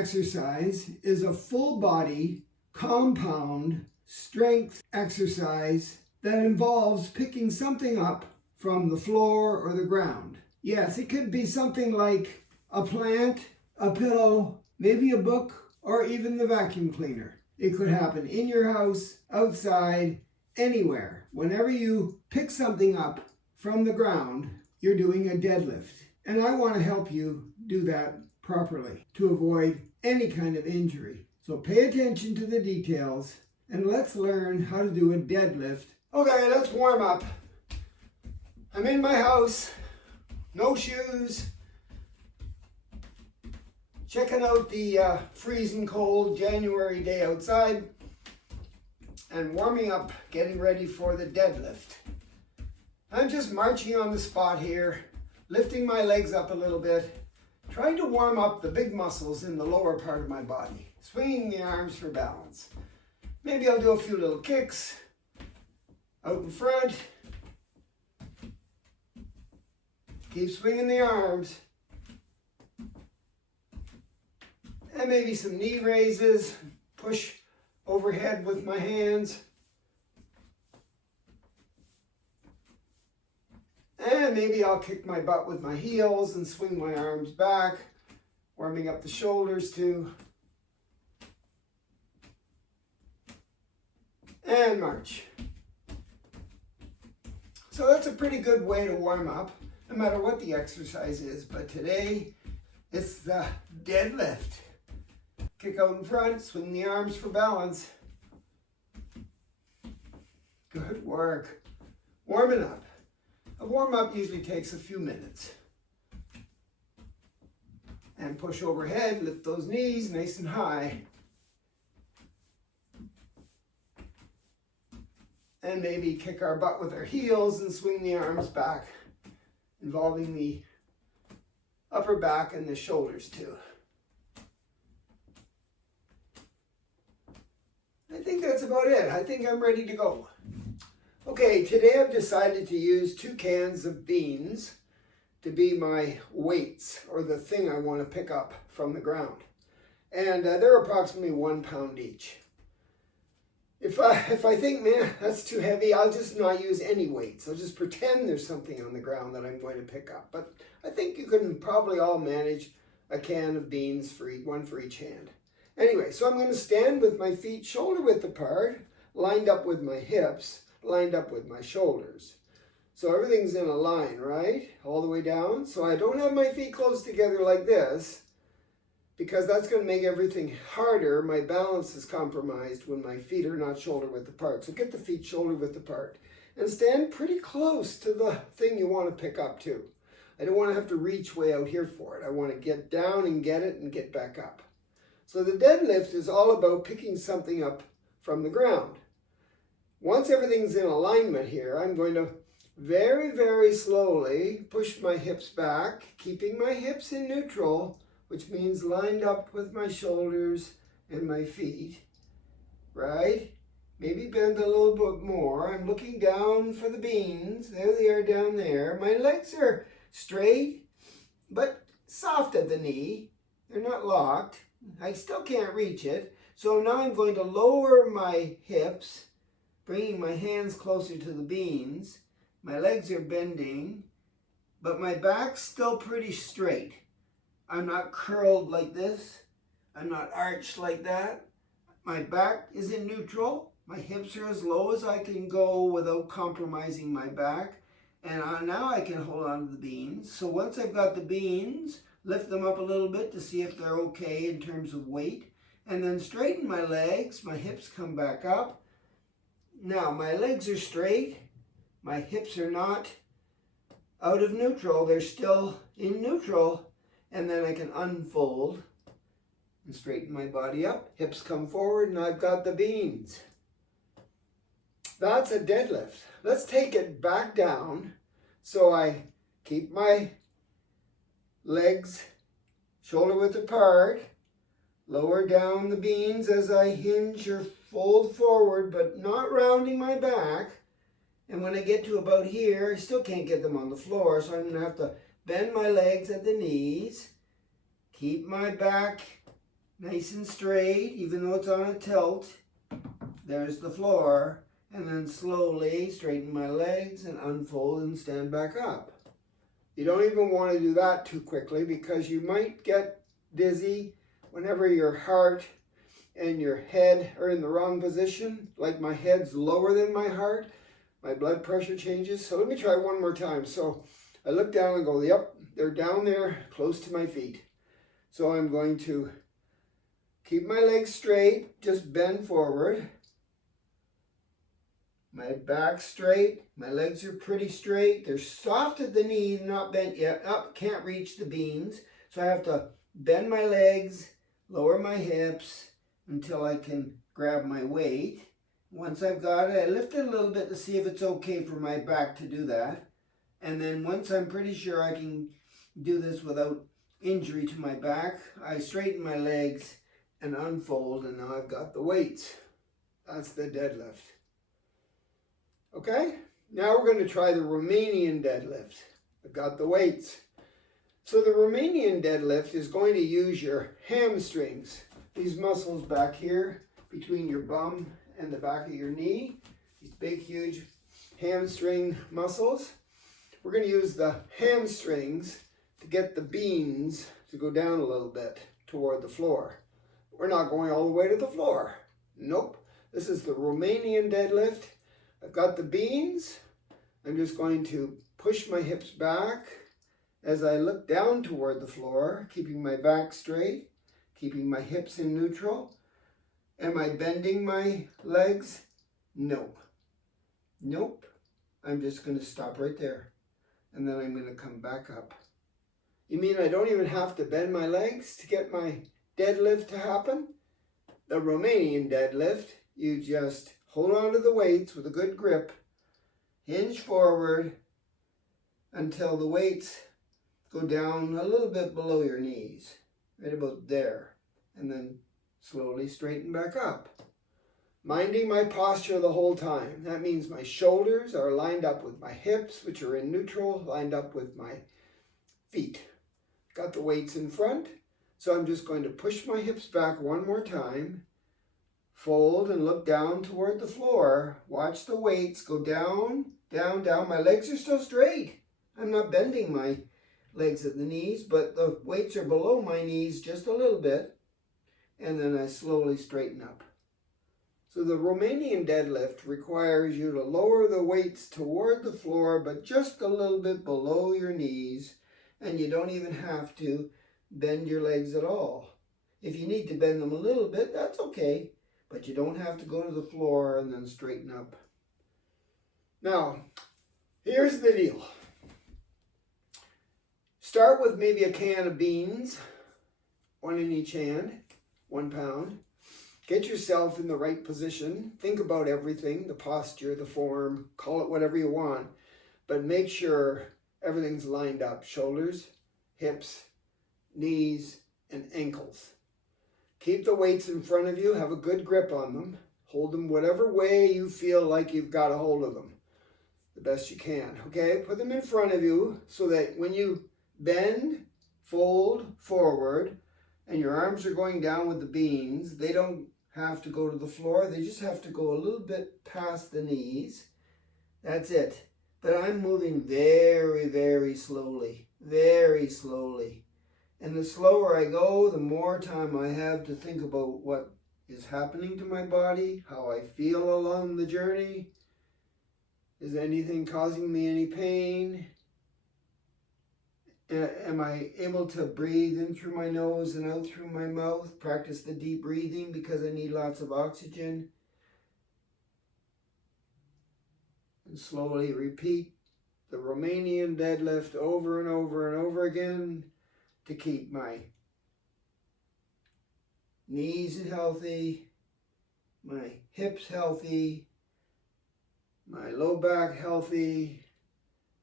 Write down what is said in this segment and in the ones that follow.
exercise is a full body compound strength exercise that involves picking something up from the floor or the ground. Yes, it could be something like a plant, a pillow, maybe a book, or even the vacuum cleaner. It could happen in your house, outside, anywhere. Whenever you pick something up from the ground, you're doing a deadlift. And I want to help you do that properly to avoid any kind of injury. So pay attention to the details and let's learn how to do a deadlift. Okay, let's warm up. I'm in my house, no shoes, checking out the freezing cold January day outside and warming up, getting ready for the deadlift. I'm just marching on the spot here, lifting my legs up a little bit, trying to warm up the big muscles in the lower part of my body, swinging the arms for balance. Maybe I'll do a few little kicks out in front. Keep swinging the arms. And maybe some knee raises, push overhead with my hands. And maybe I'll kick my butt with my heels and swing my arms back, warming up the shoulders too. And march. So that's a pretty good way to warm up, no matter what the exercise is. But today, it's the deadlift. Kick out in front, swing the arms for balance. Good work. Warming up. A warm-up usually takes a few minutes. And push overhead, lift those knees nice and high. And maybe kick our butt with our heels and swing the arms back, involving the upper back and the shoulders too. I think that's about it. I think I'm ready to go. Okay, today I've decided to use 2 cans of beans to be my weights, or the thing I want to pick up from the ground. And they're approximately 1 pound each. If I think, man, that's too heavy, I'll just not use any weights. I'll just pretend there's something on the ground that I'm going to pick up. But I think you can probably all manage a can of beans, one for each hand. Anyway, so I'm going to stand with my feet shoulder width apart, lined up with my hips, lined up with my shoulders. So everything's in a line, right? All the way down. So I don't have my feet close together like this, because that's going to make everything harder. My balance is compromised when my feet are not shoulder width apart. So get the feet shoulder width apart and stand pretty close to the thing you want to pick up too. I don't want to have to reach way out here for it. I want to get down and get it and get back up. So the deadlift is all about picking something up from the ground. Once everything's in alignment here, I'm going to very, very slowly push my hips back, keeping my hips in neutral, which means lined up with my shoulders and my feet, right? Maybe bend a little bit more. I'm looking down for the beans. There they are down there. My legs are straight, but soft at the knee. They're not locked. I still can't reach it. So now I'm going to lower my hips, bringing my hands closer to the beans. My legs are bending, but my back's still pretty straight. I'm not curled like this. I'm not arched like that. My back is in neutral. My hips are as low as I can go without compromising my back. And now I can hold on to the beans. So once I've got the beans, lift them up a little bit to see if they're okay in terms of weight. And then straighten my legs. My hips come back up. Now my legs are straight. My hips are not out of neutral. They're still in neutral. And then I can unfold and straighten my body up. Hips come forward and I've got the beans. That's a deadlift. Let's take it back down. So I keep my legs shoulder width apart. Lower down the beans as I hinge or fold forward, but not rounding my back. And when I get to about here, I still can't get them on the floor. So I'm going to have to bend my legs at the knees, keep my back nice and straight, even though it's on a tilt. There's the floor. And then slowly straighten my legs and unfold and stand back up. You don't even want to do that too quickly because you might get dizzy whenever your heart and your head are in the wrong position. Like my head's lower than my heart, my blood pressure changes. So let me try one more time. So I look down and go, yep, they're down there close to my feet. So I'm going to keep my legs straight, just bend forward. My back straight, my legs are pretty straight. They're soft at the knee, not bent yet. Up, can't reach the beams. So I have to bend my legs, lower my hips until I can grab my weight. Once I've got it, I lift it a little bit to see if it's okay for my back to do that. And then once I'm pretty sure I can do this without injury to my back, I straighten my legs and unfold, and now I've got the weights. That's the deadlift. Okay, now we're going to try the Romanian deadlift. I've got the weights. So the Romanian deadlift is going to use your hamstrings, these muscles back here between your bum and the back of your knee, these big, huge hamstring muscles. We're going to use the hamstrings to get the beans to go down a little bit toward the floor. We're not going all the way to the floor. Nope. This is the Romanian deadlift. I've got the beans. I'm just going to push my hips back as I look down toward the floor, keeping my back straight, keeping my hips in neutral. Am I bending my legs? Nope. Nope. I'm just going to stop right there. And then I'm going to come back up. You mean I don't even have to bend my legs to get my deadlift to happen? The Romanian deadlift, you just hold on to the weights with a good grip, hinge forward until the weights go down a little bit below your knees, right about there, and then slowly straighten back up. Minding my posture the whole time. That means my shoulders are lined up with my hips, which are in neutral, lined up with my feet. Got the weights in front, so I'm just going to push my hips back one more time. Fold and look down toward the floor. Watch the weights go down, down, down. My legs are still straight. I'm not bending my legs at the knees, but the weights are below my knees just a little bit. And then I slowly straighten up. So the Romanian deadlift requires you to lower the weights toward the floor, but just a little bit below your knees. And you don't even have to bend your legs at all. If you need to bend them a little bit, that's okay. But you don't have to go to the floor and then straighten up. Now, here's the deal. Start with maybe a can of beans, one in each hand, 1 pound. Get yourself in the right position. Think about everything, the posture, the form, call it whatever you want. But make sure everything's lined up. Shoulders, hips, knees, and ankles. Keep the weights in front of you. Have a good grip on them. Hold them whatever way you feel like you've got a hold of them. The best you can, okay? Put them in front of you so that when you bend, fold forward, and your arms are going down with the beans, they don't have to go to the floor. They just have to go a little bit past the knees. That's it. But I'm moving very, very slowly. Very slowly. And the slower I go, the more time I have to think about what is happening to my body, how I feel along the journey. Is anything causing me any pain? Am I able to breathe in through my nose and out through my mouth? Practice the deep breathing because I need lots of oxygen. And slowly repeat the Romanian deadlift over and over and over again to keep my knees healthy, my hips healthy, my low back healthy,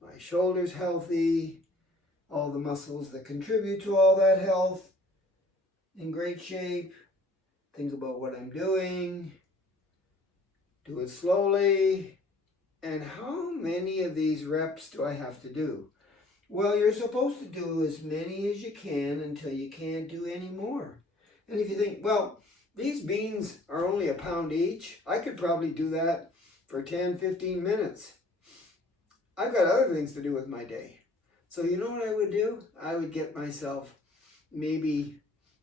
my shoulders healthy, all the muscles that contribute to all that health in great shape. Think about what I'm doing. Do it slowly. And how many of these reps do I have to do? Well, you're supposed to do as many as you can until you can't do any more. And if you think, well, these beans are only £1 each, I could probably do that for 10, 15 minutes. I've got other things to do with my day. So you know what I would do? I would get myself maybe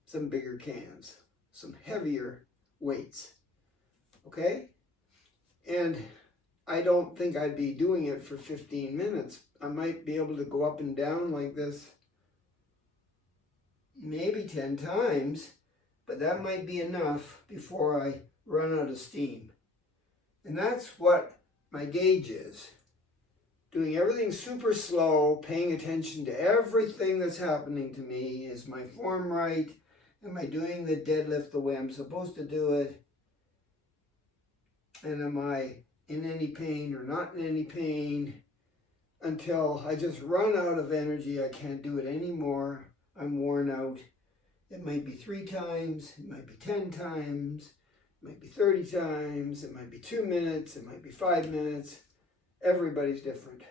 some bigger cans, some heavier weights, okay? And I don't think I'd be doing it for 15 minutes. I might be able to go up and down like this maybe 10 times, but that might be enough before I run out of steam. And that's what my gauge is. Doing everything super slow, paying attention to everything that's happening to me. Is my form right? Am I doing the deadlift the way I'm supposed to do it? And am I in any pain or not in any pain? Until I just run out of energy, I can't do it anymore. I'm worn out. It might be 3 times, it might be 10 times, it might be 30 times, it might be 2 minutes, it might be 5 minutes. Everybody's different.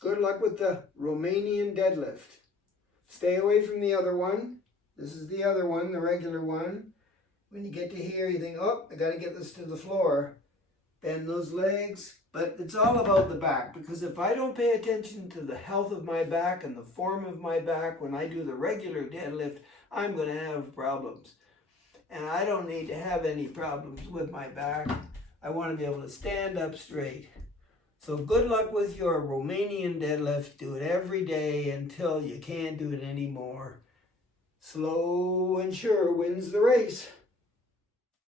Good luck with the Romanian deadlift. Stay away from the other one. This is the other one, the regular one. When you get to here, you think, oh, I got to get this to the floor. Bend those legs. But it's all about the back, because if I don't pay attention to the health of my back and the form of my back when I do the regular deadlift, I'm going to have problems. And I don't need to have any problems with my back. I want to be able to stand up straight. So good luck with your Romanian deadlift. Do it every day until you can't do it anymore. Slow and sure wins the race.